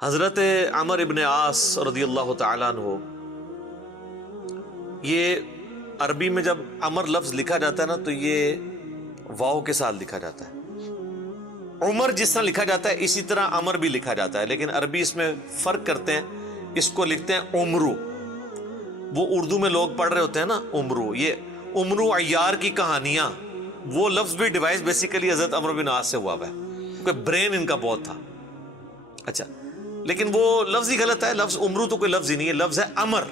حضرت عمر ابن عاص رضی اللہ تعالیٰ عنہ، یہ عربی میں جب عمر لفظ لکھا جاتا ہے نا تو یہ واو کے ساتھ لکھا جاتا ہے۔ عمر جس طرح لکھا جاتا ہے اسی طرح عمر بھی لکھا جاتا ہے، لیکن عربی اس میں فرق کرتے ہیں، اس کو لکھتے ہیں عمرو۔ وہ اردو میں لوگ پڑھ رہے ہوتے ہیں نا عمرو، یہ عمرو عیار کی کہانیاں، وہ لفظ بھی ڈیوائس بیسیکلی حضرت عمر بن عاص سے ہوا ہوا ہے، کیونکہ برین ان کا بہت تھا۔ اچھا، لیکن وہ لفظ ہی غلط ہے، لفظ عمرو تو کوئی لفظ ہی نہیں ہے، لفظ ہے امر۔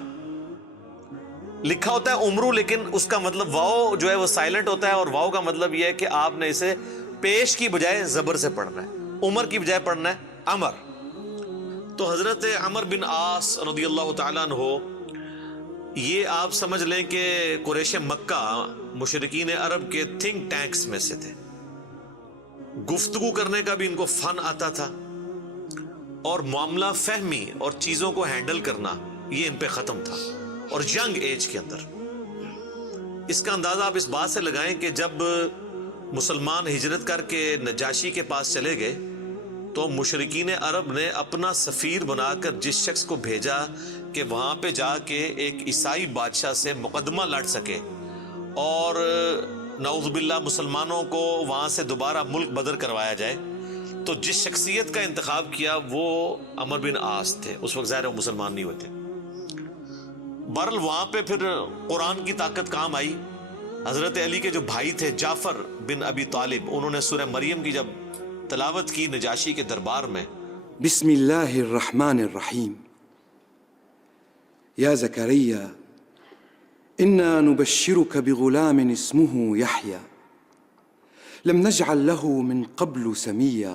لکھا ہوتا ہے عمرو لیکن اس کا مطلب واو جو ہے وہ سائلنٹ ہوتا ہے، اور واو کا مطلب یہ ہے کہ آپ نے اسے پیش کی بجائے زبر سے پڑھنا ہے، عمر کی بجائے پڑھنا ہے امر۔ تو حضرت عمر بن عاص رضی اللہ تعالیٰ عنہ، یہ آپ سمجھ لیں کہ قریش مکہ، مشرکین عرب کے تھنک ٹینکس میں سے تھے۔ گفتگو کرنے کا بھی ان کو فن آتا تھا، اور معاملہ فہمی اور چیزوں کو ہینڈل کرنا یہ ان پہ ختم تھا، اور ینگ ایج کے اندر۔ اس کا اندازہ آپ اس بات سے لگائیں کہ جب مسلمان ہجرت کر کے نجاشی کے پاس چلے گئے تو مشرکین عرب نے اپنا سفیر بنا کر جس شخص کو بھیجا کہ وہاں پہ جا کے ایک عیسائی بادشاہ سے مقدمہ لڑ سکے اور نعوذ باللہ مسلمانوں کو وہاں سے دوبارہ ملک بدر کروایا جائے، تو جس شخصیت کا انتخاب کیا وہ عمر بن عاص تھے۔ اس وقت ظاہر وہ مسلمان نہیں ہوئے تھے۔ بہرحال وہاں پہ پھر قرآن کی طاقت کام آئی۔ حضرت علی کے جو بھائی تھے جعفر بن ابی طالب، انہوں نے سورہ مریم کی جب تلاوت کی نجاشی کے دربار میں، بسم اللہ الرحمن الرحیم، یا زکریا انا نبشرک بغلام اسمه یحیی لم نجعل له من قبل سمیا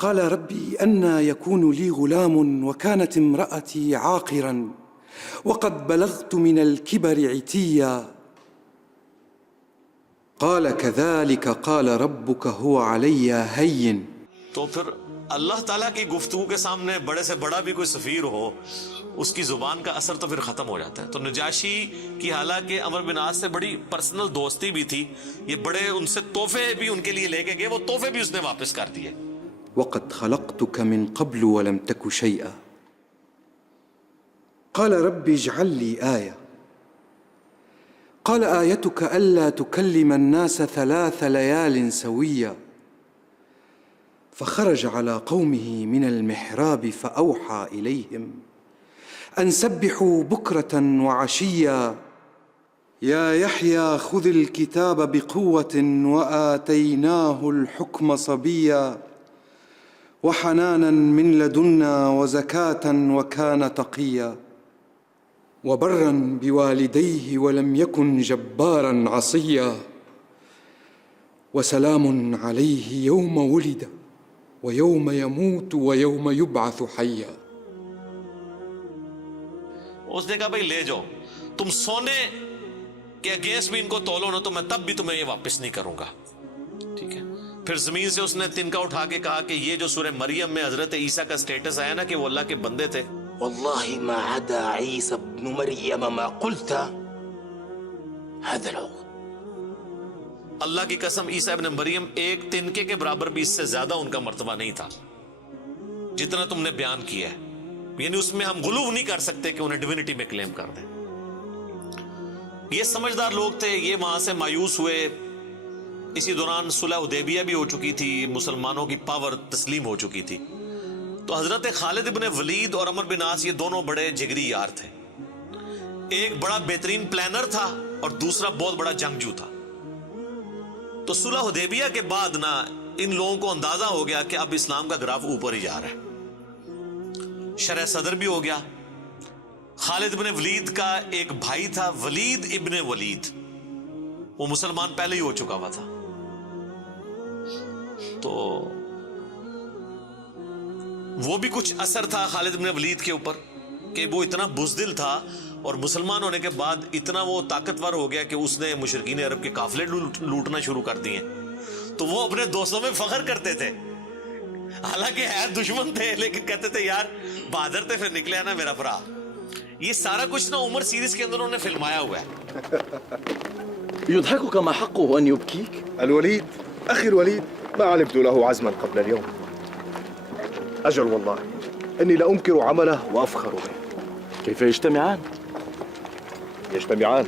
قال ربی انا یکون لی غلام وكانت امرأتی عاقرا وقد بلغت من الكبر عتیا قال كذلك قال ربك هو علي هين۔ تو پھر اللہ تعالیٰ کی گفتگو کے سامنے بڑے سے بڑا بھی کوئی سفیر ہو، اس کی زبان کا اثر تو پھر ختم ہو جاتا ہے۔ تو نجاشی کی حالانکہ عمر بن عاص سے بڑی پرسنل دوستی بھی تھی، یہ بڑے ان سے تحفے بھی ان کے لیے لے کے گئے، وہ تحفے بھی اس نے واپس کر دیے۔ وقد خلقتك من قبل ولم تك شيئا قال رب اجعل لي آية قال آيتك ألا تكلم الناس 3 ليال سويا فخرج على قومه من المحراب فأوحى إليهم أن سبحوا بكرة وعشيا يا يحيى خذ الكتاب بقوة وآتيناه الحكم صبيا وحنانا من لدنا وزكاة وكان تقيا وبرا بوالديه ولم يكن جبارا عصيا وسلام عليه يوم ولد ويوم يموت ويوم يبعث حيا۔ اس نے کہا بھائی لے جاؤ، تم سونے کے اگینسٹ بھی ان کو تولو نا تو میں تب بھی تمہیں یہ واپس نہیں کروں گا، ٹھیک ہے۔ پھر زمین سے اس نے تنکا اٹھا کے کہا کہ یہ جو سورہ مریم میں حضرت عیسیٰ کا سٹیٹس آیا نا کہ وہ اللہ کے بندے تھے، والله ما عدا عيسى ابن مريم ما قلت هذا العقد، اللہ کی قسم عیسیٰ ابن مریم ایک تنکے کے برابر بھی اس سے زیادہ ان کا مرتبہ نہیں تھا جتنا تم نے بیان کیا ہے، یعنی اس میں ہم غلو نہیں کر سکتے کہ انہیں ڈیوینٹی میں کلیم کر دیں۔ یہ سمجھدار لوگ تھے، یہ وہاں سے مایوس ہوئے۔ اسی دوران صلح حدیبیہ بھی ہو چکی تھی، مسلمانوں کی پاور تسلیم ہو چکی تھی۔ تو حضرت خالد ابن ولید اور عمر بن عاص یہ دونوں بڑے جگری یار تھے، ایک بڑا بہترین پلانر تھا اور دوسرا بہت بڑا جنگجو تھا۔ تو صلح حدیبیہ کے بعد نا ان لوگوں کو اندازہ ہو گیا کہ اب اسلام کا گراف اوپر ہی جا رہا ہے، شرح صدر بھی ہو گیا۔ خالد ابن ولید کا ایک بھائی تھا ولید ابن ولید، وہ مسلمان پہلے ہی ہو چکا ہوا تھا۔ تو وہ بھی کچھ اثر تھا خالد بن ولید کے اوپر کہ وہ اتنا بزدل تھا، اور مسلمان ہونے کے بعد اتنا وہ طاقتور ہو گیا کہ اس نے مشرکین عرب کے قافلے لوٹنا شروع کر دیے۔ تو وہ اپنے دوستوں میں فخر کرتے تھے، حالانکہ ہے دشمن تھے لیکن کہتے تھے یار بہادر تھے، پھر نکلے نا میرا بھرا۔ یہ سارا کچھ نا عمر سیریز کے اندر انہوں نے فلمایا ہوا ہے۔ يضحكك ما حقه أن يبكيك؟ الوليد أخي الوليد ما علمت له عزما قبل اليوم. أجل والله إني لأنكر عمله وأفخر به. كيف يجتمعان؟ يجتمعان.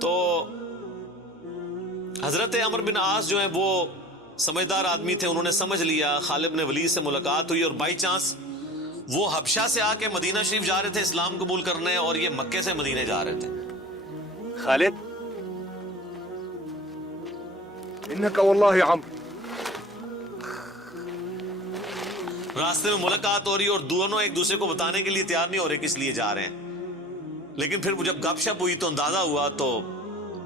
تو حضرت عمر بن عاص جو ہیں وہ سمجھدار آدمی تھے. انہوں نے سمجھ لیا خالد بن ولید سے ملاقات ہوئی اور بائی چانس وہ حبشہ سے آ کے مدینہ شریف جا رہے تھے اسلام قبول کرنے, اور یہ مکے سے مدینے جا رہے تھے. خالد إنك والله عمرو. راستے میں ملاقات ہو رہی اور دونوں ایک دوسرے کو بتانے کے لیے تیار نہیں ہو رہے کس لیے جا رہے ہیں. لیکن پھر جب گپ شپ ہوئی تو اندازہ ہوا, تو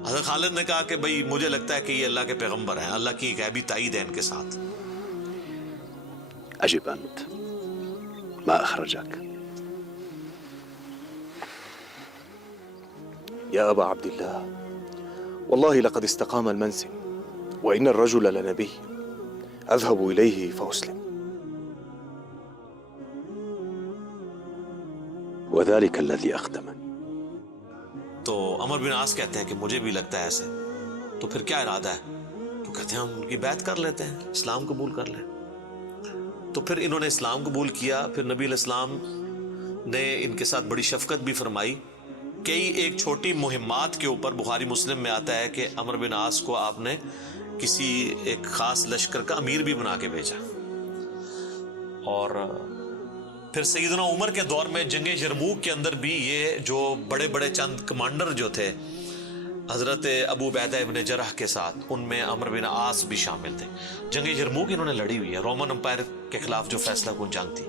حضرت خالد نے کہا کہ بھئی مجھے لگتا ہے کہ یہ اللہ کے پیغمبر ہیں, اللہ کی غیبی تائید ہے ان کے ساتھ. أجب أنت. ما أخرجك؟ يا أبا عبد الله والله لقد استقام المنسم وإن الرجل لنبي أذهب إليه فأسلم. وذلك الذي أخدمني. تو عمر بن عاص کہتے ہیں کہ مجھے بھی لگتا ہے ایسے. تو پھر کیا ارادہ ہے؟ تو کہتے ہیں ہم ان کی بیعت کر لیتے ہیں, اسلام قبول کر لیں. تو پھر انہوں نے اسلام قبول کیا. پھر نبی علیہ السلام نے ان کے ساتھ بڑی شفقت بھی فرمائی. کئی ایک چھوٹی مہمات کے اوپر بخاری مسلم میں آتا ہے کہ عمر بن عاص کو آپ نے کسی ایک خاص لشکر کا امیر بھی بنا کے بھیجا. اور پھر سیدنا عمر کے دور میں جنگ یرموک کے اندر بھی یہ جو بڑے بڑے چند کمانڈر جو تھے حضرت ابو عبیدہ ابن جرح کے ساتھ, ان میں عمر بن عاص بھی شامل تھے. جنگ یرموک انہوں نے لڑی ہوئی ہے, رومن امپائر کے خلاف جو فیصلہ کن جنگ تھی.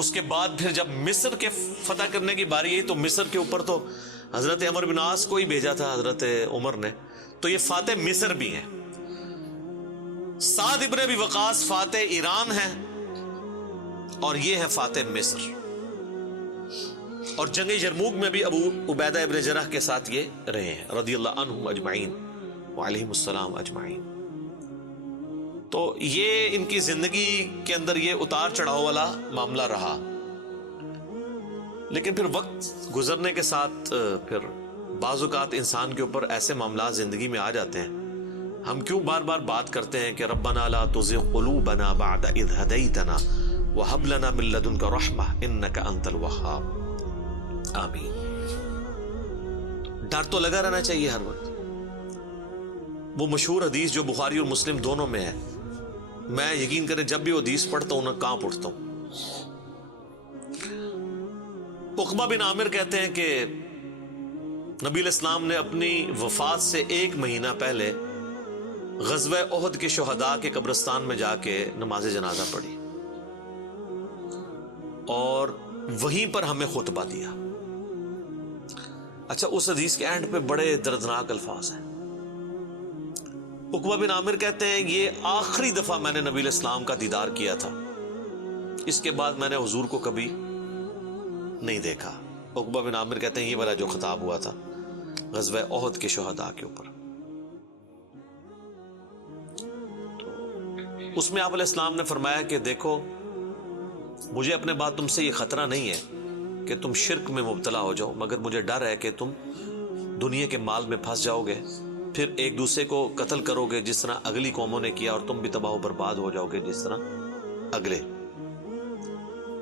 اس کے بعد پھر جب مصر کے فتح کرنے کی باری آئی تو مصر کے اوپر تو حضرت عمر بن عاص کو ہی بھیجا تھا حضرت عمر نے. تو یہ فاتح مصر بھی ہیں. سعد ابن ابی وقاص فاتح ایران ہیں اور یہ ہے فاتح مصر. اور جنگ یرموک میں بھی ابو عبیدہ ابن جرح کے ساتھ یہ رہے ہیں رضی اللہ عنہم اجمعین وعلیہم السلام اجمعین. تو یہ ان کی زندگی کے اندر یہ اتار چڑھاؤ والا معاملہ رہا. لیکن پھر وقت گزرنے کے ساتھ پھر بعض اوقات انسان کے اوپر ایسے معاملات زندگی میں آ جاتے ہیں. ہم کیوں بار بار بات کرتے ہیں کہ ربنا لا تزغ قلوبنا بعد اذ ہدیتنا وہب لنا من لدنک رحمہ انک انت الوہاب. آمین. ڈر تو لگا رہنا چاہیے ہر وقت. وہ مشہور حدیث جو بخاری اور مسلم دونوں میں ہے, میں یقین کریں جب بھی وہ حدیث پڑھتا ہوں نہ کانپ اٹھتا ہوں. عقبہ بن عامر کہتے ہیں کہ نبی علیہ السلام نے اپنی وفات سے 1 مہینہ پہلے غزوہ احد کے شہداء کے قبرستان میں جا کے نماز جنازہ پڑھی اور وہیں پر ہمیں خطبہ دیا. اچھا, اس حدیث کے اینڈ پہ بڑے دردناک الفاظ ہیں. عقبہ بن عامر کہتے ہیں یہ آخری دفعہ میں نے نبی علیہ السلام کا دیدار کیا تھا, اس کے بعد میں نے حضور کو کبھی نہیں دیکھا. عقبہ بن عامر کہتے ہیں یہ والا جو خطاب ہوا تھا غزوہ احد کے شہداء کے اوپر, تو اس میں آپ علیہ السلام نے فرمایا کہ دیکھو مجھے اپنے بعد تم سے یہ خطرہ نہیں ہے کہ تم شرک میں مبتلا ہو جاؤ, مگر مجھے ڈر ہے کہ تم دنیا کے مال میں پھنس جاؤ گے, پھر ایک دوسرے کو قتل کرو گے جس طرح اگلی قوموں نے کیا, اور تم بھی تباہ و برباد ہو جاؤ گے جس طرح اگلے.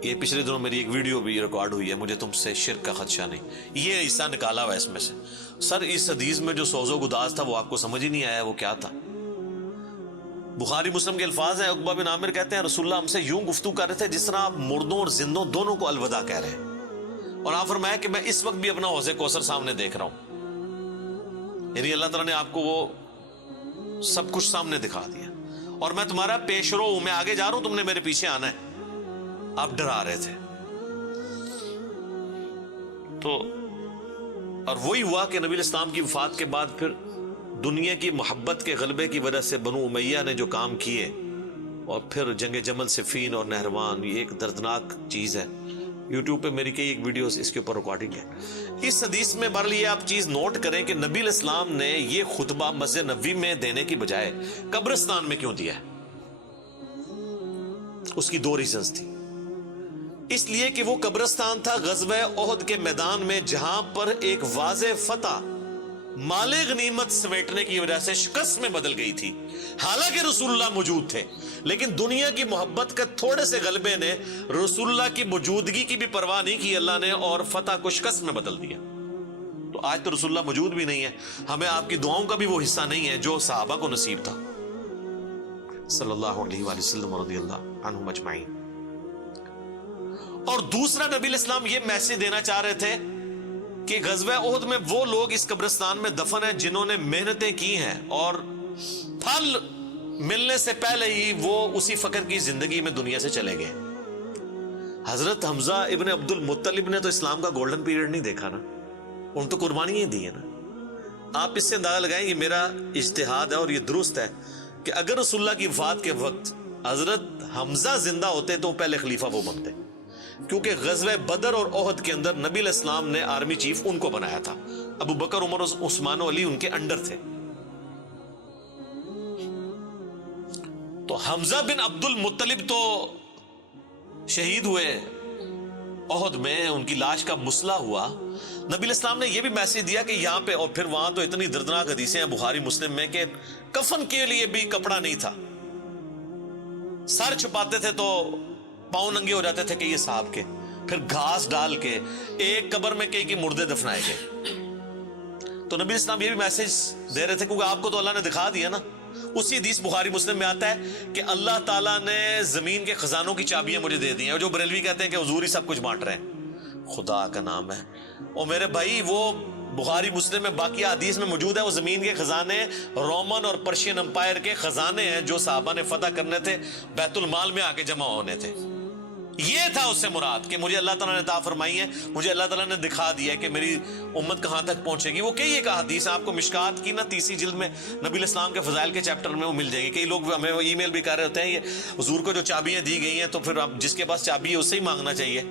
یہ پچھلے دنوں میری ایک ویڈیو بھی ریکارڈ ہوئی ہے, مجھے تم سے شرک کا خدشہ نہیں. یہ حصہ نکالا ہوا اس میں سے. سر اس حدیث میں جو سوز و گداز تھا وہ آپ کو سمجھ ہی نہیں آیا وہ کیا تھا. بخاری مسلم کے الفاظ ہیں. عقبہ بن عامر کہتے ہیں رسول اللہ ہم سے یوں گفتگو کر رہے تھے جس طرح آپ مردوں اور زندوں دونوں کو الوداع کہہ رہے ہیں, اور آپ فرمایا کہ میں اس وقت بھی اپنا حوض کوثر سامنے دیکھ رہا ہوں. یعنی اللہ تعالیٰ نے آپ کو وہ سب کچھ سامنے دکھا دیا, اور میں تمہارا پیش رو ہوں, میں آگے جا رہا ہوں, تم نے میرے پیچھے آنا ہے. آپ ڈرا رہے تھے. تو اور وہی ہوا کہ نبی علیہ السلام کی وفات کے بعد پھر دنیا کی محبت کے غلبے کی وجہ سے بنو امیہ نے جو کام کیے, اور پھر جنگ جمل صفین اور نہروان, یہ ایک دردناک چیز ہے. یوٹیوب پہ میری کئی ایک ویڈیوز اس کے اوپر ریکارڈنگ ہے. اس حدیث میں بہرحال یہ آپ چیز نوٹ کریں کہ نبی علیہ السلام نے یہ خطبہ مسجد نبوی میں دینے کی بجائے قبرستان میں کیوں دیا ہے؟ اس کی 2 ریزنز تھی. اس لیے کہ وہ قبرستان تھا غزوہ احد کے میدان میں, جہاں پر ایک واضح فتح مال غنیمت سمیٹنے کی وجہ سے شکست میں بدل گئی تھی. حالانکہ رسول اللہ موجود تھے, لیکن دنیا کی محبت کا تھوڑے سے غلبے نے رسول اللہ کی موجودگی کی بھی پرواہ نہیں کی اللہ نے، اور فتح کو شکست میں بدل دیا۔ تو آج تو رسول اللہ موجود بھی نہیں ہے، ہمیں آپ کی دعاؤں کا بھی وہ حصہ نہیں ہے جو صحابہ کو نصیب تھا صلی اللہ علیہ وآلہ وسلم رضی اللہ عنہم اجمعین۔ اور دوسرا نبی علیہ السلام یہ میسج دینا چاہ رہے تھے کہ غزوہ احد میں وہ لوگ اس قبرستان میں دفن ہیں جنہوں نے محنتیں کی ہیں اور پھل ملنے سے پہلے ہی وہ اسی فقر کی زندگی میں دنیا سے چلے گئے۔ حضرت حمزہ ابن عبد المطلب نے تو اسلام کا گولڈن پیریڈ نہیں دیکھا نا، ان تو قربانیاں دی ہیں نا۔ آپ اس سے اندازہ لگائیں، یہ میرا اجتہاد ہے اور یہ درست ہے کہ اگر رسول اللہ کی وفات کے وقت حضرت حمزہ زندہ ہوتے تو پہلے خلیفہ وہ بنتے، کیونکہ غزوہ بدر اور احد کے اندر نبی علیہ السلام نے آرمی چیف ان کو بنایا تھا، ابو بکر عمر عثمان و علی ان کے انڈر تھے۔ تو حمزہ بن عبد المطلب تو شہید ہوئے احد میں، ان کی لاش کا مسئلہ ہوا۔ نبی علیہ السلام نے یہ بھی میسج دیا کہ یہاں پہ، اور پھر وہاں تو اتنی دردناک حدیثیں ہیں بخاری مسلم میں کہ کفن کے لیے بھی کپڑا نہیں تھا، سر چھپاتے تھے تو پاؤں ننگے ہو جاتے تھے کہ یہ صاحب کے، پھر گھاس ڈال کے ایک قبر میں کئی مردے دفنائے گئے۔ تو نبی اسلام یہ بھی میسج دے رہے تھے، کیونکہ آپ کو تو اللہ نے دکھا دیا نا۔ اسی حدیث بخاری مسلم میں آتا ہے کہ اللہ تعالیٰ نے زمین کے خزانوں کی چابیاں مجھے دے دی ہیں، اور جو بریلوی کہتے ہیں کہ حضور ہی سب کچھ بانٹ رہے ہیں، خدا کا نام ہے۔ اور میرے بھائی وہ بخاری مسلم میں باقی حدیث میں موجود ہے، وہ زمین کے خزانے رومن اور پرشین امپائر کے خزانے ہیں جو صحابہ نے فتح کرنے تھے، بیت المال میں آ کے جمع ہونے تھے۔ یہ تھا اس سے مراد کہ مجھے اللہ تعالیٰ نے عطا فرمائی ہے، مجھے اللہ تعالیٰ نے دکھا دیا کہ میری امت کہاں تک پہنچے گی۔ وہ کئی ایک حدیث آپ کو مشکات کی نا 30 جلد میں نبی علیہ السلام کے فضائل کے چیپٹر میں وہ مل جائے گی۔ کئی لوگ ہمیں ای میل بھی کر رہے ہوتے ہیں، یہ حضور کو جو چابیاں دی گئی ہیں تو پھر اب جس کے پاس چابی ہے اس سے ہی مانگنا چاہیے۔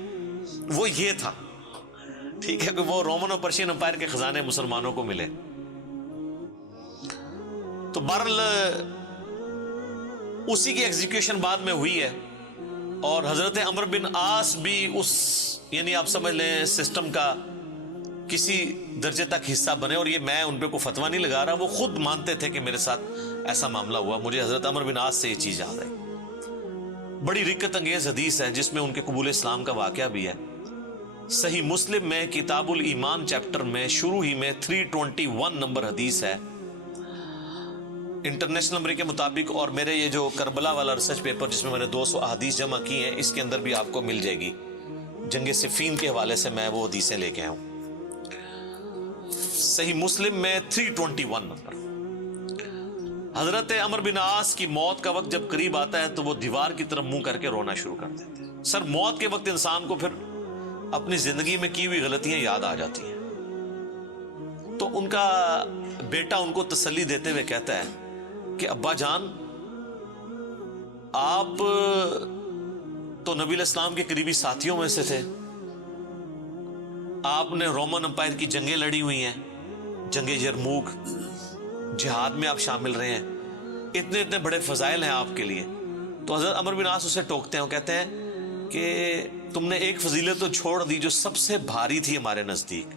وہ یہ تھا، ٹھیک ہے، کہ وہ رومن اور پرشین امپائر کے خزانے مسلمانوں کو ملے۔ تو بہرحال اسی کی ایگزیکیوشن بعد میں ہوئی ہے، اور حضرت عمر بن عاص بھی اس، یعنی آپ سمجھ لیں سسٹم کا کسی درجے تک حصہ بنے، اور یہ میں ان پہ کوئی فتویٰ نہیں لگا رہا، وہ خود مانتے تھے کہ میرے ساتھ ایسا معاملہ ہوا۔ مجھے حضرت عمر بن عاص سے یہ چیز یاد آئی، بڑی رکت انگیز حدیث ہے جس میں ان کے قبول اسلام کا واقعہ بھی ہے۔ صحیح مسلم میں کتاب الایمان چیپٹر میں شروع ہی میں 321 نمبر حدیث ہے، انٹرنیشنل نمبر کے مطابق، اور میرے یہ جو کربلا والا ریسرچ پیپر جس میں میں نے 200 احادیث جمع کی ہیں، اس کے اندر بھی آپ کو مل جائے گی۔ جنگ صفین کے حوالے سے میں وہ حدیثیں لے کے آیا ہوں۔ صحیح مسلم میں 321 نمبر۔ حضرت عمر بن عاص کی موت کا وقت جب قریب آتا ہے تو وہ دیوار کی طرف منہ کر کے رونا شروع کر دیتے ہیں۔ سر موت کے وقت انسان کو پھر اپنی زندگی میں کی ہوئی غلطیاں یاد آ جاتی ہیں۔ تو ان کا بیٹا ان کو تسلی دیتے ہوئے کہتا ہے کہ ابا جان، آپ تو نبی علیہ السلام کے قریبی ساتھیوں میں سے تھے، آپ نے رومن امپائر کی جنگیں لڑی ہوئی ہیں، جنگ یرموک، جہاد میں آپ شامل رہے ہیں، اتنے اتنے بڑے فضائل ہیں آپ کے لیے۔ تو حضرت عمر بن عاص اسے ٹوکتے ہیں، وہ کہتے ہیں کہ تم نے ایک فضیلت تو چھوڑ دی جو سب سے بھاری تھی ہمارے نزدیک،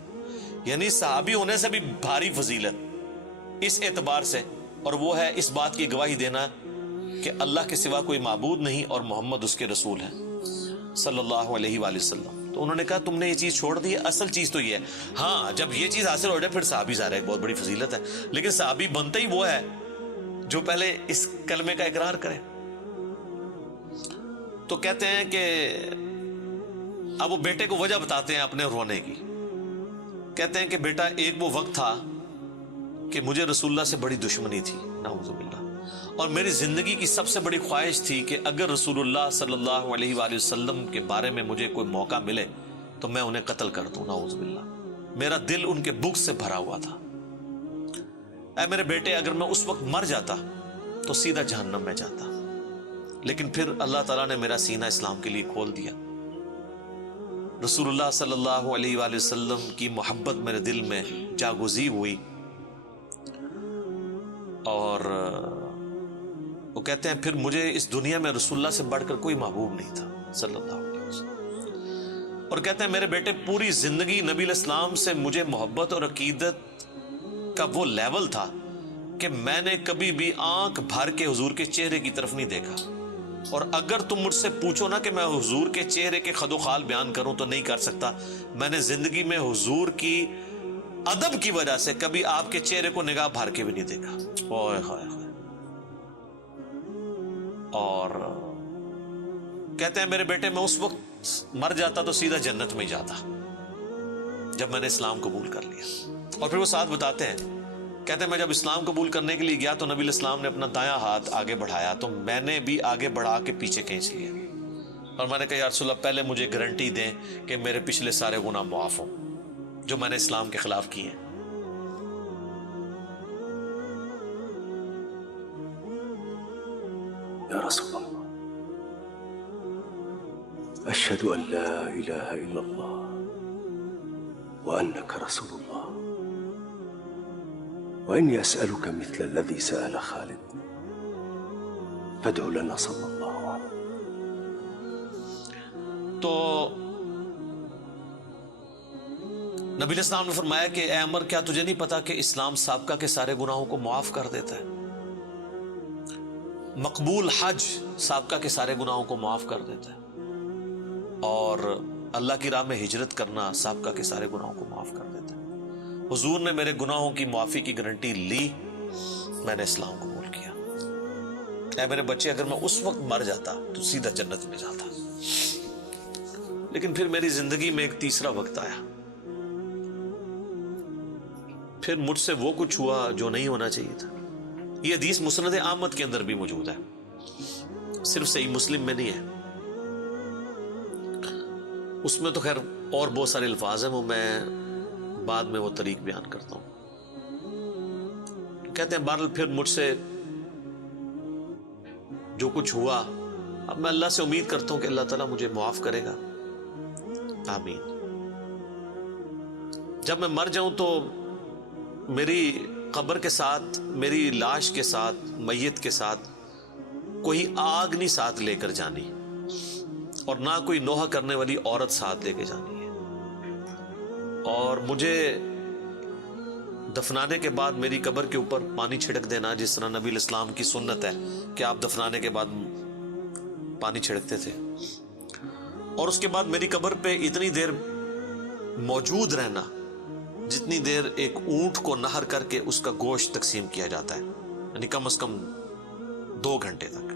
یعنی صحابی ہونے سے بھی بھاری فضیلت اس اعتبار سے، اور وہ ہے اس بات کی گواہی دینا کہ اللہ کے سوا کوئی معبود نہیں اور محمد اس کے رسول ہیں صلی اللہ علیہ وآلہ وسلم۔ تو انہوں نے کہا تم نے یہ چیز چھوڑ دی ہے، اصل چیز تو یہ ہے، ہاں جب یہ چیز حاصل ہو جائے پھر صحابی ظاہر ہے ایک بہت بڑی فضیلت ہے، لیکن صحابی بنتا ہی وہ ہے جو پہلے اس کلمے کا اقرار کرے۔ تو کہتے ہیں کہ اب وہ بیٹے کو وجہ بتاتے ہیں اپنے رونے کی، کہتے ہیں کہ بیٹا ایک وہ وقت تھا کہ مجھے رسول اللہ سے بڑی دشمنی تھی، نعوذ باللہ، اور میری زندگی کی سب سے بڑی خواہش تھی کہ اگر رسول اللہ صلی اللہ علیہ وآلہ وسلم کے بارے میں مجھے کوئی موقع ملے تو میں انہیں قتل کر دوں، نعوذ باللہ۔ میرا دل ان کے بغض سے بھرا ہوا تھا۔ اے میرے بیٹے، اگر میں اس وقت مر جاتا تو سیدھا جہنم میں جاتا، لیکن پھر اللہ تعالیٰ نے میرا سینہ اسلام کے لیے کھول دیا۔ رسول اللہ صلی اللہ علیہ وآلہ وسلم کی محبت میرے دل میں جاگزی ہوئی، اور وہ کہتے ہیں پھر مجھے اس دنیا میں رسول اللہ سے بڑھ کر کوئی محبوب نہیں تھا صلی اللہ علیہ وسلم۔ اور کہتے ہیں میرے بیٹے، پوری زندگی نبی علیہ السلام سے مجھے محبت اور عقیدت کا وہ لیول تھا کہ میں نے کبھی بھی آنکھ بھر کے حضور کے چہرے کی طرف نہیں دیکھا، اور اگر تم مجھ سے پوچھو نا کہ میں حضور کے چہرے کے خد و خال بیان کروں تو نہیں کر سکتا. میں نے زندگی میں حضور کی ادب کی وجہ سے کبھی آپ کے چہرے کو نگاہ بھر کے بھی نہیں دیکھا. اوئے ہوئے ہوئے. اور کہتے ہیں میرے بیٹے میں اس وقت مر جاتا تو سیدھا جنت میں جاتا جب میں نے اسلام قبول کر لیا. اور پھر وہ ساتھ بتاتے ہیں, کہتے ہیں میں جب اسلام قبول کرنے کے لیے گیا تو نبی علیہ السلام نے اپنا دایاں ہاتھ آگے بڑھایا تو میں نے بھی آگے بڑھا کے پیچھے کھینچ لیا, اور میں نے کہا یا رسول اللہ پہلے مجھے گارنٹی دیں کہ میرے پچھلے سارے گناہ معاف ہوں جو میں نے اسلام کے خلاف کیے ہیں. یا رسول اللہ اشہد ان لا الہ الا اللہ وانک رسول اللہ وإني أسألك مثل الذي سأل خالد فادع لنا صلی اللہ علیہ. تو نبی علیہ السلام نے فرمایا کہ اے عمر کیا تجھے نہیں پتا کہ اسلام سابقہ کے سارے گناہوں کو معاف کر دیتا ہے, مقبول حج سابقہ کے سارے گناہوں کو معاف کر دیتا ہے, اور اللہ کی راہ میں ہجرت کرنا سابقہ کے سارے گناہوں کو معاف کر دیتا ہے. حضور نے میرے گناہوں کی معافی کی گارنٹی لی, میں نے اسلام قبول کیا. اے میرے بچے اگر میں اس وقت مر جاتا تو سیدھا جنت میں جاتا. لیکن پھر میری زندگی میں ایک تیسرا وقت آیا, پھر مجھ سے وہ کچھ ہوا جو نہیں ہونا چاہیے تھا. یہ حدیث مسند احمد کے اندر بھی موجود ہے, صرف صحیح مسلم میں نہیں ہے. اس میں تو خیر اور بہت سارے الفاظ ہیں, وہ میں بعد میں وہ طریق بیان کرتا ہوں. کہتے ہیں بہرحال پھر مجھ سے جو کچھ ہوا, اب میں اللہ سے امید کرتا ہوں کہ اللہ تعالیٰ مجھے معاف کرے گا, آمین. جب میں مر جاؤں تو میری قبر کے ساتھ, میری لاش کے ساتھ, میت کے ساتھ کوئی آگ نہیں ساتھ لے کر جانی, اور نہ کوئی نوحہ کرنے والی عورت ساتھ لے کے جانی ہے. اور مجھے دفنانے کے بعد میری قبر کے اوپر پانی چھڑک دینا, جس طرح نبی علیہ السلام کی سنت ہے کہ آپ دفنانے کے بعد پانی چھڑکتے تھے. اور اس کے بعد میری قبر پہ اتنی دیر موجود رہنا جتنی دیر ایک اونٹ کو نہر کر کے اس کا گوشت تقسیم کیا جاتا ہے, یعنی کم از کم 2 گھنٹے تک,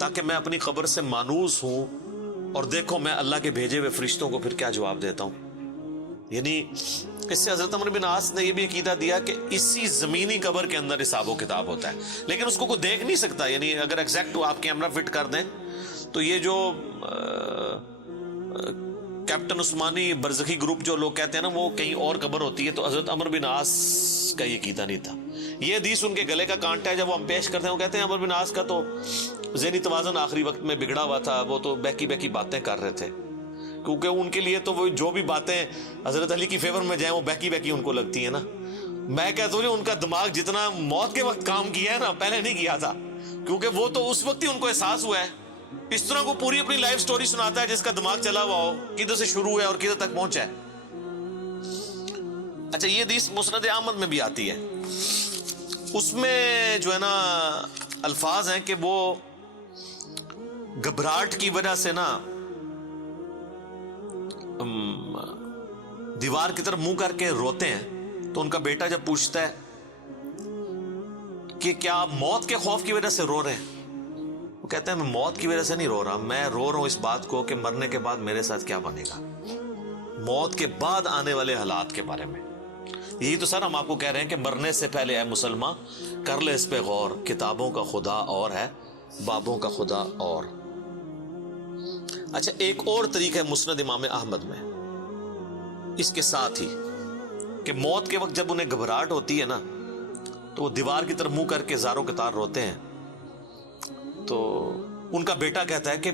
تاکہ میں اپنی قبر سے مانوس ہوں اور دیکھو میں اللہ کے بھیجے ہوئے فرشتوں کو پھر کیا جواب دیتا ہوں. یعنی اس سے حضرت عمر بن عاص نے یہ بھی عقیدہ دیا کہ اسی زمینی قبر کے اندر حساب و کتاب ہوتا ہے, لیکن اس کو کوئی دیکھ نہیں سکتا. یعنی اگر ایگزیکٹ آپ کیمرہ فٹ کر دیں تو یہ جو کیپٹن عثمانی برزخی گروپ جو لوگ کہتے ہیں نا وہ کہیں اور قبر ہوتی ہے, تو حضرت عمر بن عاص کا یہ عقیدہ نہیں تھا. یہ حدیث ان کے گلے کا کانٹا ہے, جب وہ ہم پیش کرتے ہیں وہ کہتے ہیں عمر بن عاص کا تو ذہنی توازن آخری وقت میں بگڑا ہوا تھا, وہ تو بہکی بہکی باتیں کر رہے تھے, کیونکہ ان کے لیے تو وہ جو بھی باتیں حضرت علی کی فیور میں جائیں وہ بہکی بہکی ان کو لگتی ہیں نا. میں کہتا ہوں ان کا دماغ جتنا موت کے وقت کام کیا ہے نا پہلے نہیں کیا تھا, کیونکہ وہ تو اس وقت ہی ان کو احساس ہوا ہے. اس طرح کو پوری اپنی لائف سٹوری سناتا ہے جس کا دماغ چلا ہوا ہو, کدھر سے شروع ہے اور کدھر تک پہنچا ہے. اچھا یہ حدیث مسند احمد میں بھی آتی ہے, اس میں جو ہے نا الفاظ ہیں کہ وہ گھبراہٹ کی وجہ سے نا دیوار کی طرف منہ کر کے روتے ہیں. تو ان کا بیٹا جب پوچھتا ہے کہ کیا آپ موت کے خوف کی وجہ سے رو رہے ہیں, وہ کہتے ہیں میں موت کی وجہ سے نہیں رو رہا, میں رو رہا ہوں اس بات کو کہ مرنے کے بعد میرے ساتھ کیا بنے گا, موت کے بعد آنے والے حالات کے بارے میں. یہی تو سر ہم آپ کو کہہ رہے ہیں کہ مرنے سے پہلے اے مسلمان کر لے اس پہ غور, کتابوں کا خدا اور ہے, بابوں کا خدا اور. اچھا ایک اور طریقہ ہے مسند امام احمد میں اس کے ساتھ ہی کہ موت کے وقت جب انہیں گھبراہٹ ہوتی ہے نا تو وہ دیوار کی طرف منہ کر کے زاروں قطار روتے ہیں. تو ان کا بیٹا کہتا ہے کہ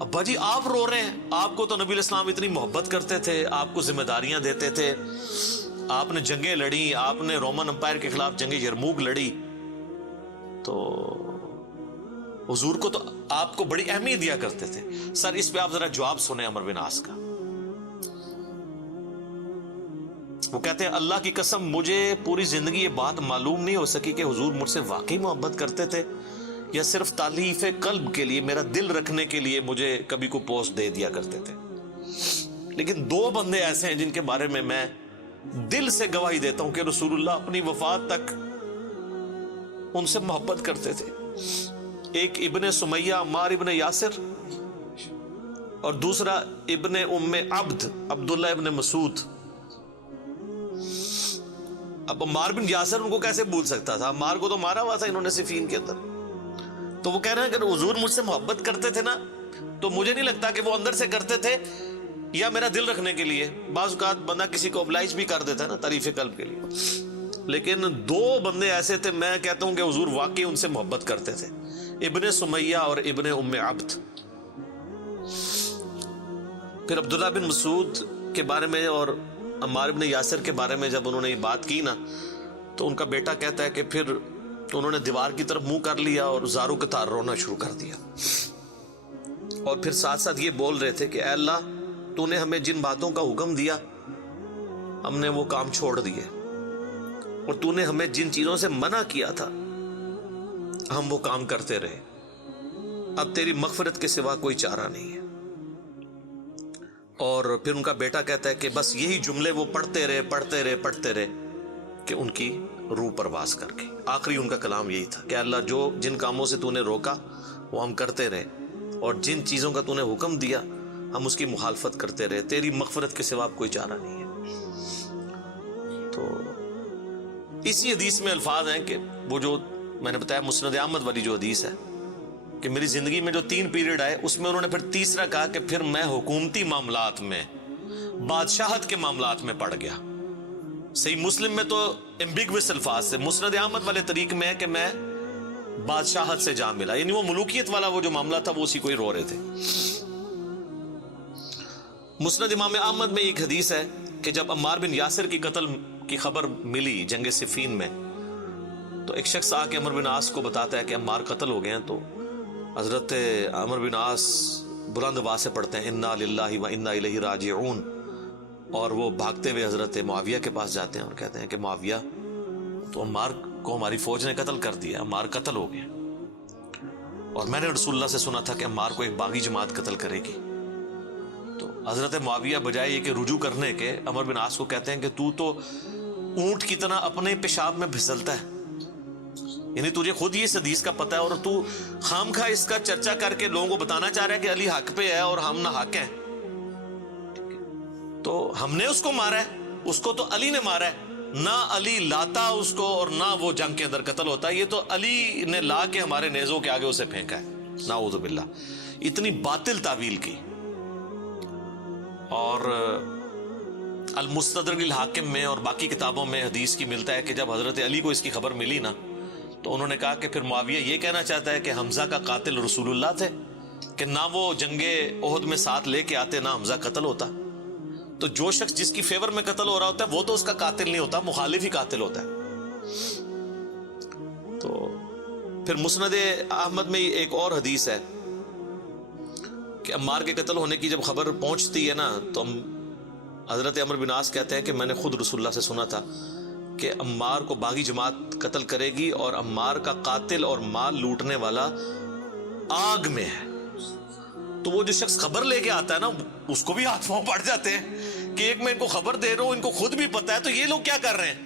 ابا جی آپ رو رہے ہیں, آپ کو تو نبی علیہ السلام اتنی محبت کرتے تھے, آپ کو ذمہ داریاں دیتے تھے, آپ نے جنگیں لڑی, آپ نے رومن امپائر کے خلاف جنگ یرموک لڑی, تو حضور کو تو آپ کو بڑی اہمیت دیا کرتے تھے. سر اس پہ آپ ذرا جواب سنیں عمر بن عاص کا. وہ کہتے ہیں اللہ کی قسم مجھے پوری زندگی یہ بات معلوم نہیں ہو سکی کہ حضور مجھ سے واقعی محبت کرتے تھے یا صرف تالیف قلب کے لیے، میرا دل رکھنے کے لیے مجھے کبھی کو پوسٹ دے دیا کرتے تھے. لیکن 2 بندے ایسے ہیں جن کے بارے میں دل سے گواہی دیتا ہوں کہ رسول اللہ اپنی وفات تک ان سے محبت کرتے تھے. ایک ابن سمیہ عمار ابن یاسر، اور دوسرا ابن ام عبد عبداللہ ابن مسعود. اب عمار بن یاسر ان کو کیسے بھول سکتا تھا؟ عمار کو تو مارا ہوا تھا انہوں نے صفین کے اندر. تو وہ کہہ رہے ہیں کہ حضور مجھ سے محبت کرتے تھے نا، تو مجھے نہیں لگتا کہ وہ اندر سے کرتے تھے یا میرا دل رکھنے کے لیے. بعض اوقات بندہ کسی کو ابلائش بھی کر دیتا ہے نا تعریف قلب کے لیے. لیکن 2 بندے ایسے تھے، میں کہتا ہوں کہ حضور واقعی ان سے محبت کرتے تھے، ابن سمیہ اور ابن ام عبد. پھر عبداللہ بن مسعود کے بارے میں اور عمار بن یاسر کے بارے میں جب انہوں نے یہ بات کی نا، تو ان کا بیٹا کہتا ہے کہ پھر انہوں نے دیوار کی طرف منہ کر لیا اور زاروں کے تار رونا شروع کر دیا. اور پھر ساتھ ساتھ یہ بول رہے تھے کہ اے اللہ، تو نے ہمیں جن باتوں کا حکم دیا ہم نے وہ کام چھوڑ دیے، اور تو نے ہمیں جن چیزوں سے منع کیا تھا ہم وہ کام کرتے رہے. اب تیری مغفرت کے سوا کوئی چارہ نہیں ہے. اور پھر ان کا بیٹا کہتا ہے کہ بس یہی جملے وہ پڑھتے رہے کہ ان کی روح پرواز کر گئی. آخری ان کا کلام یہی تھا کہ اللہ، جو جن کاموں سے تو نے روکا وہ ہم کرتے رہے، اور جن چیزوں کا تو نے حکم دیا ہم اس کی مخالفت کرتے رہے، تیری مغفرت کے سوا کوئی چارہ نہیں ہے. تو اسی حدیث میں الفاظ ہیں کہ وہ جو میں نے بتایا مسند احمد والی جو حدیث ہے کہ میری زندگی میں جو 3 پیریڈ آئے، اس میں انہوں نے پھر تیسرا کہا کہ پھر میں حکومتی معاملات میں، بادشاہت کے معاملات میں پڑ گیا. صحیح مسلم میں تو ایمبیگوس الفاظ سے، مسند احمد والے طریق میں ہے کہ میں بادشاہت سے جا ملا، یعنی وہ ملوکیت والا وہ جو معاملہ تھا وہ اسی کو ہی رو رہے تھے. مسند امام احمد میں ایک حدیث ہے کہ جب عمار بن یاسر کی قتل کی خبر ملی جنگ صفین میں، تو ایک شخص آ کے عمر بن عاص کو بتاتا ہے کہ عمار قتل ہو گئے ہیں. تو حضرت عمر بن عاص بلند آواز سے پڑھتے ہیں انا للہ و انا الیہ راجعون، اور وہ بھاگتے ہوئے حضرت معاویہ کے پاس جاتے ہیں اور کہتے ہیں کہ معاویہ، تو عمار کو ہماری فوج نے قتل کر دیا، عمار قتل ہو گئے، اور میں نے رسول اللہ سے سنا تھا کہ عمار کو ایک باغی جماعت قتل کرے گی. تو حضرت معاویہ بجائے یہ کہ رجوع کرنے کے، عمر بن عاص کو کہتے ہیں کہ تو اونٹ کی طرح اپنے پیشاب میں پھسلتا ہے، یعنی تجھے خود یہ اس حدیث کا پتہ ہے اور تو خام خواہ اس کا چرچا کر کے لوگوں کو بتانا چاہ رہا ہے کہ علی حق پہ ہے اور ہم نہ حق ہیں. تو ہم نے اس کو مارا ہے، اس کو تو علی نے مارا ہے، نہ علی لاتا اس کو اور نہ وہ جنگ کے اندر قتل ہوتا ہے، یہ تو علی نے لا کے ہمارے نیزوں کے آگے اسے پھینکا ہے. نعوذ باللہ، اتنی باطل تعویل کی. اور المستدرک الحاکم میں اور باقی کتابوں میں حدیث کی ملتا ہے کہ جب حضرت علی کو اس کی خبر ملی نا، تو انہوں نے کہا کہ پھر معاویہ یہ کہنا چاہتا ہے کہ حمزہ کا قاتل رسول اللہ تھے، کہ نہ وہ جنگ احد میں ساتھ لے کے آتے نہ حمزہ قتل ہوتا. تو جو شخص جس کی فیور میں قتل ہو رہا ہوتا ہے وہ تو اس کا قاتل نہیں ہوتا، مخالف ہی قاتل ہوتا ہے. تو پھر مسند احمد میں ایک اور حدیث ہے کہ عمار کے قتل ہونے کی جب خبر پہنچتی ہے نا، تو حضرت عمر بن عاص کہتے ہیں کہ میں نے خود رسول اللہ سے سنا تھا کہ عمار کو باغی جماعت قتل کرے گی، اور عمار کا قاتل اور مال لوٹنے والا آگ میں ہے. تو وہ جو شخص خبر لے کے آتا ہے نا، اس کو بھی ہاتھ پاؤں پڑ جاتے ہیں کہ ایک میں ان کو خبر دے رہا ہوں، ان کو خود بھی پتا ہے، تو یہ لوگ کیا کر رہے ہیں.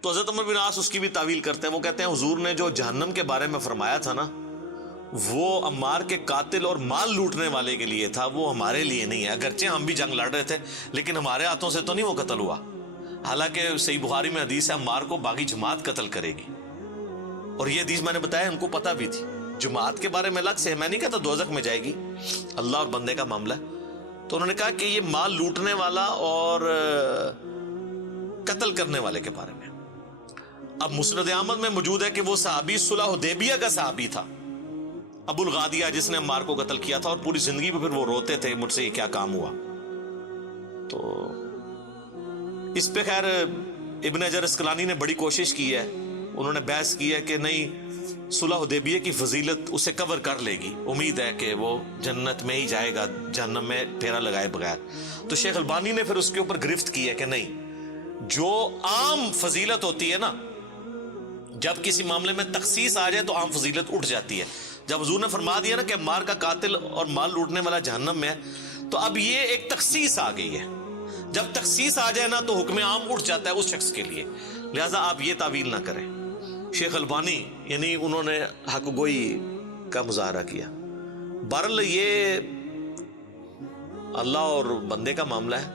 تو حضرت عمر بن عاص اس کی بھی تعویل کرتے ہیں. وہ کہتے ہیں حضور نے جو جہنم کے بارے میں فرمایا تھا نا، وہ عمار کے قاتل اور مال لوٹنے والے کے لیے تھا، وہ ہمارے لیے نہیں ہے. اگرچہ ہم بھی جنگ لڑ رہے تھے لیکن ہمارے ہاتھوں سے تو نہیں وہ قتل ہوا. حالانکہ صحیح بخاری میں حدیث ہے عمار کو باغی جماعت قتل کرے گی، اور یہ حدیث میں نے بتایا ان کو پتہ بھی تھی. جماعت کے بارے میں الگ سے میں نہیں کہتا دوزخ میں جائے گی، اللہ اور بندے کا معاملہ ہے. تو انہوں نے کہا کہ یہ مال لوٹنے والا اور قتل کرنے والے کے بارے میں. اب مسند احمد میں موجود ہے کہ وہ صحابی صلح حدیبیہ کا صحابی تھا، ابو الغادیہ، جس نے عمار کو قتل کیا تھا، اور پوری زندگی پہ پھر وہ روتے تھے مجھ سے یہ کیا کام ہوا. تو اس پہ خیر ابن حجر اسقلانی نے بڑی کوشش کی ہے، انہوں نے بحث کی ہے کہ نہیں، صلح حدیبیہ کی فضیلت اسے کور کر لے گی، امید ہے کہ وہ جنت میں ہی جائے گا جہنم میں پھیرا لگائے بغیر. تو شیخ البانی نے پھر اس کے اوپر گرفت کی ہے کہ نہیں، جو عام فضیلت ہوتی ہے نا جب کسی معاملے میں تخصیص آ جائے تو عام فضیلت اٹھ جاتی ہے. جب حضور نے فرما دیا نا کہ مار کا قاتل اور مال لوٹنے والا جہنم میں ہے، تو اب یہ ایک تخصیص آ گئی ہے. جب تخصیص آ جائے نا تو حکم عام اٹھ جاتا ہے اس شخص کے لیے. لہٰذا آپ یہ تعویل نہ کریں. شیخ البانی یعنی انہوں نے حق گوئی کا مظاہرہ کیا. بہرحال یہ اللہ اور بندے کا معاملہ ہے،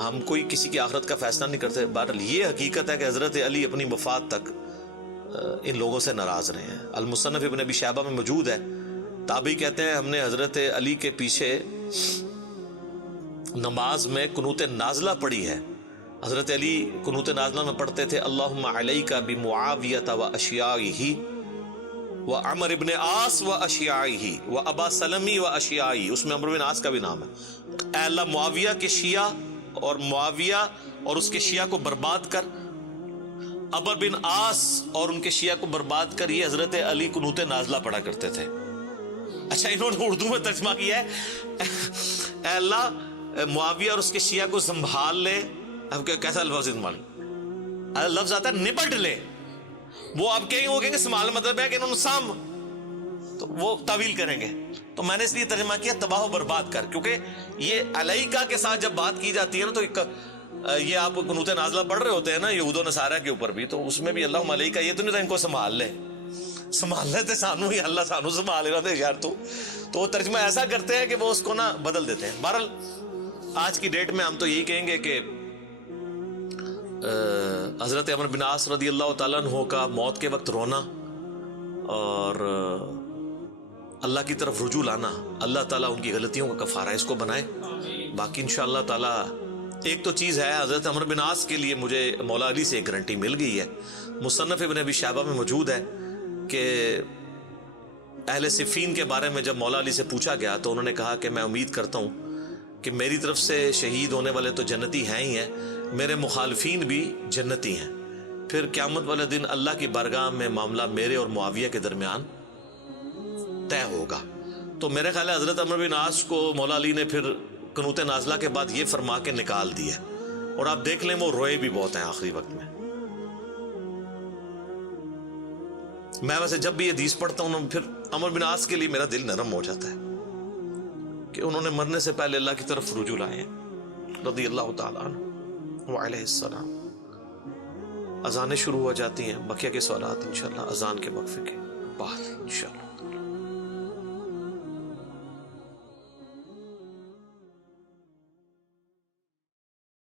ہم کوئی کسی کی آخرت کا فیصلہ نہیں کرتے. بہرحال یہ حقیقت ہے کہ حضرت علی اپنی وفات تک ان لوگوں سے ناراض رہے ہیں. المصنف ابن ابی شیبہ میں موجود ہے. تابعی کہتے ہیں ہم نے حضرت علی کے پیچھے نماز میں قنوت نازلہ پڑھی ہے. حضرت علی قنوت نازلہ میں پڑھتے تھے اللہم علیک بمعاویۃ و اشیاعہ و عمر ابن عاص و اشیاعہ و ابا سلمی و اشیاعہ. اس میں عمر بن عاص کا بھی نام ہے. اے اللہ معاویہ کے شیعہ اور معاویہ اور اس کے شیعہ کو برباد کر، عمر بن عاص اور ان کے شیعہ کو برباد کر. یہ حضرت علی قنوت نازلہ پڑھا کرتے تھے. اچھا انہوں نے اردو میں ترجمہ کیا ہے اے اللہ معاویہ اور اس کے شیعہ کو سنبھال لے. اب کیسا لفظ استعمال، لفظ آتا ہے نپٹ لے. وہ آپ کہیں وہ کہیں گے سنبھال مطلب ہے کہ انہوں نے سام، تو وہ تعویل کریں گے. تو میں نے اس لیے ترجمہ کیا تباہ و برباد کر، کیونکہ یہ علیکہ کے ساتھ جب بات کی جاتی ہے نا تو یہ آپ قنوت نازلہ پڑھ رہے ہوتے ہیں نا یہود و نصارہ کے اوپر بھی، تو اس میں بھی اللہم علیکہ یہ تو نہیں تھا ان کو سنبھال لے. سنبھال لیتے سانو ہی اللہ سانو سنبھال رہا تھے یار. تو وہ ترجمہ ایسا کرتے ہیں کہ وہ اس کو نا بدل دیتے ہیں. بہرحال آج کی ڈیٹ میں ہم تو یہی کہیں گے کہ حضرت عمر بن عاص رضی اللہ تعالیٰ عنہ کا موت کے وقت رونا اور اللہ کی طرف رجوع لانا، اللہ تعالیٰ ان کی غلطیوں کا کفارہ اس کو بنائے. باقی انشاءاللہ تعالیٰ ایک تو چیز ہے، حضرت عمر بن عاص کے لیے مجھے مولا علی سے ایک گارنٹی مل گئی ہے. مصنف ابن ابی شیبہ میں موجود ہے کہ اہل صفین کے بارے میں جب مولا علی سے پوچھا گیا تو انہوں نے کہا کہ میں امید کرتا ہوں کہ میری طرف سے شہید ہونے والے تو جنتی ہیں ہی ہیں، میرے مخالفین بھی جنتی ہیں. پھر قیامت والے دن اللہ کی بارگاہ میں معاملہ میرے اور معاویہ کے درمیان طے ہوگا. تو میرے خیال ہے حضرت عمر بن عاص کو مولا علی نے پھر قنوت نازلہ کے بعد یہ فرما کے نکال دیا، اور آپ دیکھ لیں وہ روئے بھی بہت ہیں آخری وقت میں. میں ویسے جب بھی یہ حدیث پڑھتا ہوں پھر عمر بن عاص کے لیے میرا دل نرم ہو جاتا ہے کہ انہوں نے مرنے سے پہلے اللہ کی طرف رجوع لائے ہیں رضی اللہ تعالیٰ عنہ وعلیہ السلام. اذانیں شروع ہو جاتی ہیں، بقیہ کے سوالات انشاءاللہ اذان کے وقفے کے بعد انشاءاللہ.